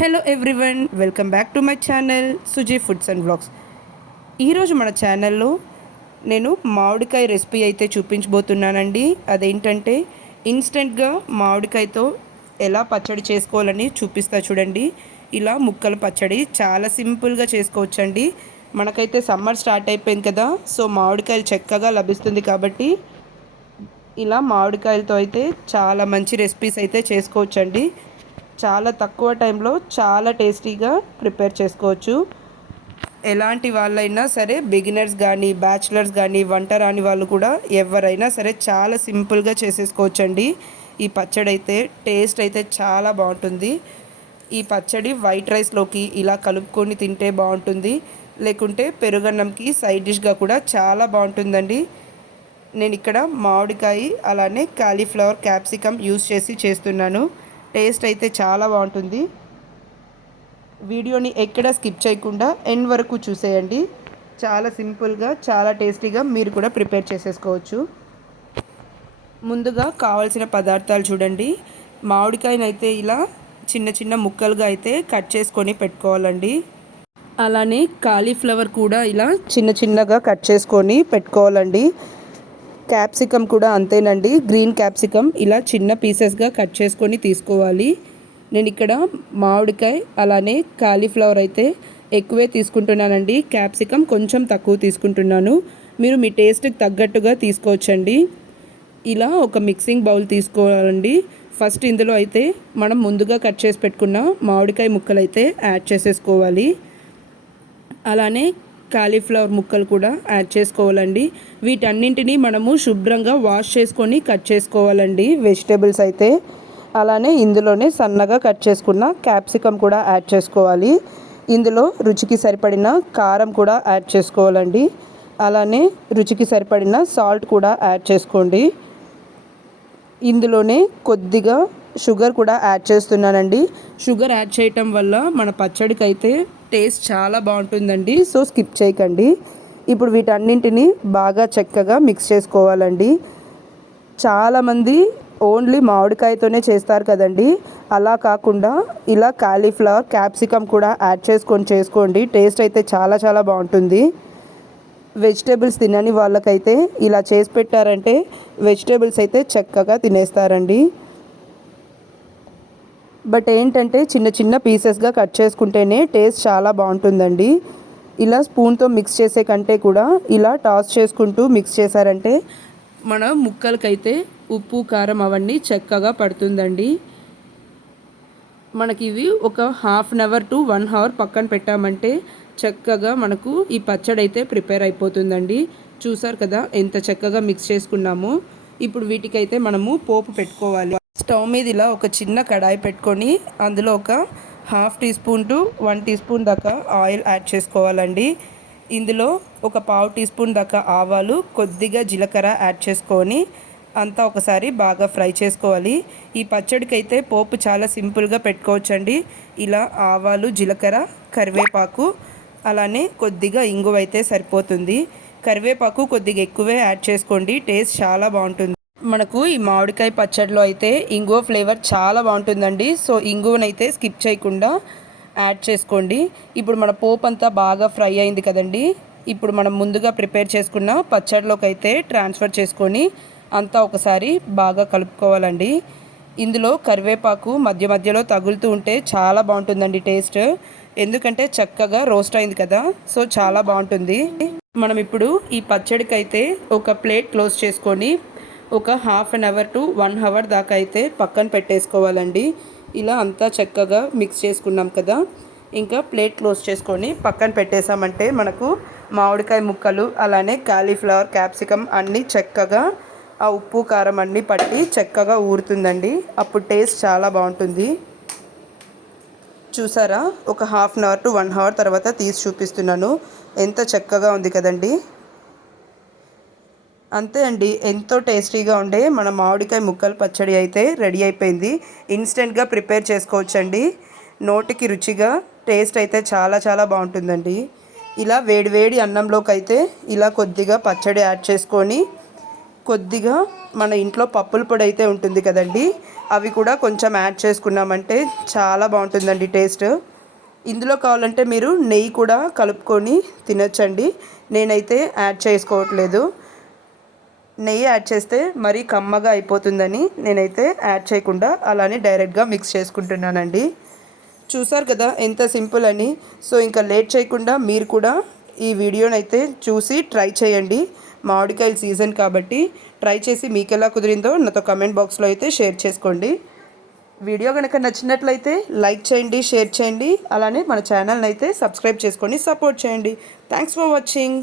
Hello everyone welcome back to my channel Suji foods and blogs ఈరోజు మన ఛానల్లో నేను మామిడికాయ రెసిపీ అయితే చూపించబోతున్నానండి. అదేంటంటే ఇన్స్టెంట్గా మామిడికాయతో ఎలా పచ్చడి చేసుకోవాలని చూపిస్తా చూడండి. ఇలా ముక్కల పచ్చడి చాలా సింపుల్గా చేసుకోవచ్చండి. మనకైతే సమ్మర్ స్టార్ట్ అయిపోయింది కదా సో మామిడికాయలు చక్కగా లభిస్తుంది కాబట్టి ఇలా మామిడికాయలతో అయితే చాలా మంచి రెసిపీస్ అయితే చేసుకోవచ్చండి. చాలా తక్కువ టైంలో చాలా టేస్టీగా ప్రిపేర్ చేసుకోవచ్చు. ఎలాంటి వాళ్ళైనా సరే బిగినర్స్ కానీ బ్యాచిలర్స్ కానీ వంట రాని వాళ్ళు కూడా ఎవరైనా సరే చాలా సింపుల్గా చేసేసుకోవచ్చండి. ఈ పచ్చడి అయితే టేస్ట్ అయితే చాలా బాగుంటుంది. ఈ పచ్చడి వైట్ రైస్లోకి ఇలా కలుపుకొని తింటే బాగుంటుంది. లేకుంటే పెరుగన్నంకి సైడ్ డిష్గా కూడా చాలా బాగుంటుందండి. నేను ఇక్కడ మామిడికాయ అలానే కాలీఫ్లవర్ క్యాప్సికమ్ యూస్ చేసి చేస్తున్నాను. టేస్ట్ అయితే చాలా బాగుంటుంది. వీడియోని ఎక్కడ స్కిప్ చేయకుండా ఎండ్ వరకు చూసేయండి. చాలా సింపుల్గా చాలా టేస్టీగా మీరు కూడా ప్రిపేర్ చేసేసుకోవచ్చు. ముందుగా కావాల్సిన పదార్థాలు చూడండి. మామిడికాయనైతే ఇలా చిన్న చిన్న ముక్కలుగా అయితే కట్ చేసుకొని పెట్టుకోవాలండి. అలానే కాలీఫ్లవర్ కూడా ఇలా చిన్న చిన్నగా కట్ చేసుకొని పెట్టుకోవాలండి. క్యాప్సికమ్ కూడా అంతేనండి. గ్రీన్ క్యాప్సికమ్ ఇలా చిన్న పీసెస్గా కట్ చేసుకొని తీసుకోవాలి. నేను ఇక్కడ మామిడికాయ అలానే కాలీఫ్లవర్ అయితే ఎక్కువే తీసుకుంటున్నానండి. క్యాప్సికమ్ కొంచెం తక్కువ తీసుకుంటున్నాను. మీరు మీ టేస్ట్కి తగ్గట్టుగా తీసుకోవచ్చండి. ఇలా ఒక మిక్సింగ్ బౌల్ తీసుకోవాలండి. ఫస్ట్ ఇందులో అయితే మనం ముందుగా కట్ చేసి పెట్టుకున్న మామిడికాయ ముక్కలు అయితే యాడ్ చేసేసుకోవాలి. అలానే కాలీఫ్లవర్ ముక్కలు కూడా యాడ్ చేసుకోవాలండి. వీటన్నింటినీ మనము శుభ్రంగా వాష్ చేసుకొని కట్ చేసుకోవాలండి వెజిటేబుల్స్ అయితే. అలానే ఇందులోనే సన్నగా కట్ చేసుకున్న క్యాప్సికమ్ కూడా యాడ్ చేసుకోవాలి. ఇందులో రుచికి సరిపడిన కారం కూడా యాడ్ చేసుకోవాలండి. అలానే రుచికి సరిపడిన సాల్ట్ కూడా యాడ్ చేసుకోండి. ఇందులోనే కొద్దిగా షుగర్ కూడా యాడ్ చేస్తున్నానండి. షుగర్ యాడ్ చేయటం వల్ల మన పచ్చడికి అయితే టేస్ట్ చాలా బాగుంటుందండి. సో స్కిప్ చేయకండి. ఇప్పుడు వీటన్నింటిని బాగా చక్కగా మిక్స్ చేసుకోవాలండి. చాలామంది ఓన్లీ మామిడికాయతోనే చేస్తారు కదండి. అలా కాకుండా ఇలా కాలీఫ్లవర్ క్యాప్సికమ్ కూడా యాడ్ చేసుకొని చేసుకోండి. టేస్ట్ అయితే చాలా చాలా బాగుంటుంది. వెజిటేబుల్స్ తినని వాళ్ళకైతే ఇలా చేసి పెట్టారంటే వెజిటేబుల్స్ అయితే చక్కగా తినేస్తారండి. బట్ ఏంటంటే చిన్న చిన్న పీసెస్గా కట్ చేసుకుంటేనే టేస్ట్ చాలా బాగుంటుందండి. ఇలా స్పూన్తో మిక్స్ చేసే కంటే కూడా ఇలా టాస్ చేసుకుంటూ మిక్స్ చేశారంటే మన ముక్కలకైతే ఉప్పు కారం అవన్నీ చక్కగా పడుతుందండి. మనకి ఇవి ఒక half an hour to one hour పక్కన పెట్టామంటే చక్కగా మనకు ఈ పచ్చడి అయితే ప్రిపేర్ అయిపోతుందండి. చూసారు కదా ఎంత చక్కగా మిక్స్ చేసుకున్నాము. ఇప్పుడు వీటికైతే మనము పోపు పెట్టుకోవాలి. స్టవ్ మీద ఇలా ఒక చిన్న కడాయి పెట్టుకొని అందులో ఒక half teaspoon to one teaspoon దాకా ఆయిల్ యాడ్ చేసుకోవాలండి. ఇందులో ఒక పావు టీ స్పూన్ దాకా ఆవాలు కొద్దిగా జీలకర్ర యాడ్ చేసుకొని అంతా ఒకసారి బాగా ఫ్రై చేసుకోవాలి. ఈ పచ్చడికి అయితే పోపు చాలా సింపుల్గా పెట్టుకోవచ్చండి. ఇలా ఆవాలు జీలకర్ర కరివేపాకు అలానే కొద్దిగా ఇంగువ అయితే సరిపోతుంది. కరివేపాకు కొద్దిగా ఎక్కువే యాడ్ చేసుకోండి టేస్ట్ చాలా బాగుంటుంది. మనకు ఈ మామిడికాయ పచ్చడిలో అయితే ఇంగువ ఫ్లేవర్ చాలా బాగుంటుందండి. సో ఇంగువనైతే స్కిప్ చేయకుండా యాడ్ చేసుకోండి. ఇప్పుడు మన పోపు అంతా బాగా ఫ్రై అయింది కదండి. ఇప్పుడు మనం ముందుగా ప్రిపేర్ చేసుకున్న పచ్చడిలోకి అయితే ట్రాన్స్ఫర్ చేసుకొని అంతా ఒకసారి బాగా కలుపుకోవాలండి. ఇందులో కరివేపాకు మధ్య మధ్యలో తగులుతూ ఉంటే చాలా బాగుంటుందండి టేస్ట్. ఎందుకంటే చక్కగా రోస్ట్ అయింది కదా సో చాలా బాగుంటుంది. మనం ఇప్పుడు ఈ పచ్చడికి అయితే ఒక ప్లేట్ క్లోజ్ చేసుకొని ఒక half an hour to one hour దాకా అయితే పక్కన పెట్టేసుకోవాలండి. ఇలా అంతా చక్కగా మిక్స్ చేసుకున్నాం కదా. ఇంకా ప్లేట్ క్లోజ్ చేసుకొని పక్కన పెట్టేసామంటే మనకు మామిడికాయ ముక్కలు అలానే కాలీఫ్లవర్ క్యాప్సికమ్ అన్నీ చక్కగా ఆ ఉప్పు కారం అన్నీ పట్టి చక్కగా ఊరుతుందండి. అప్పుడు టేస్ట్ చాలా బాగుంటుంది. చూసారా? ఒక half an hour to one hour తర్వాత తీసి చూపిస్తున్నాను. ఎంత చక్కగా ఉంది కదండి. అంతే అండి. ఎంతో టేస్టీగా ఉండే మన మామిడికాయ ముక్కలు పచ్చడి అయితే రెడీ అయిపోయింది. ఇన్స్టెంట్గా ప్రిపేర్ చేసుకోవచ్చండి. నోటికి రుచిగా టేస్ట్ అయితే చాలా చాలా బాగుంటుందండి. ఇలా వేడివేడి అన్నంలోకి అయితే ఇలా కొద్దిగా పచ్చడి యాడ్ చేసుకొని కొద్దిగా మన ఇంట్లో పప్పుల పొడి అయితే ఉంటుంది కదండి అవి కూడా కొంచెం యాడ్ చేసుకున్నామంటే చాలా బాగుంటుందండి టేస్ట్. ఇందులో కావాలంటే మీరు నెయ్యి కూడా కలుపుకొని తినొచ్చండి. నేనైతే యాడ్ చేసుకోవట్లేదు. నెయ్యి యాడ్ చేస్తే మరీ కమ్మగా అయిపోతుందని నేనైతే యాడ్ చేయకుండా అలానే డైరెక్ట్గా మిక్స్ చేసుకుంటున్నానండి. చూసారు కదా ఎంత సింపుల్ అని. సో ఇంకా లేట్ చేయకుండా మీరు కూడా ఈ వీడియోనైతే చూసి ట్రై చేయండి. మామిడికాయల సీజన్ కాబట్టి ట్రై చేసి మీకు ఎలా కుదిరిందో నాతో కమెంట్ బాక్స్లో అయితే షేర్ చేసుకోండి. వీడియో కనుక నచ్చినట్లయితే లైక్ చేయండి షేర్ చేయండి. అలానే మన ఛానల్ని అయితే సబ్స్క్రైబ్ చేసుకొని సపోర్ట్ చేయండి. Thanks for watching.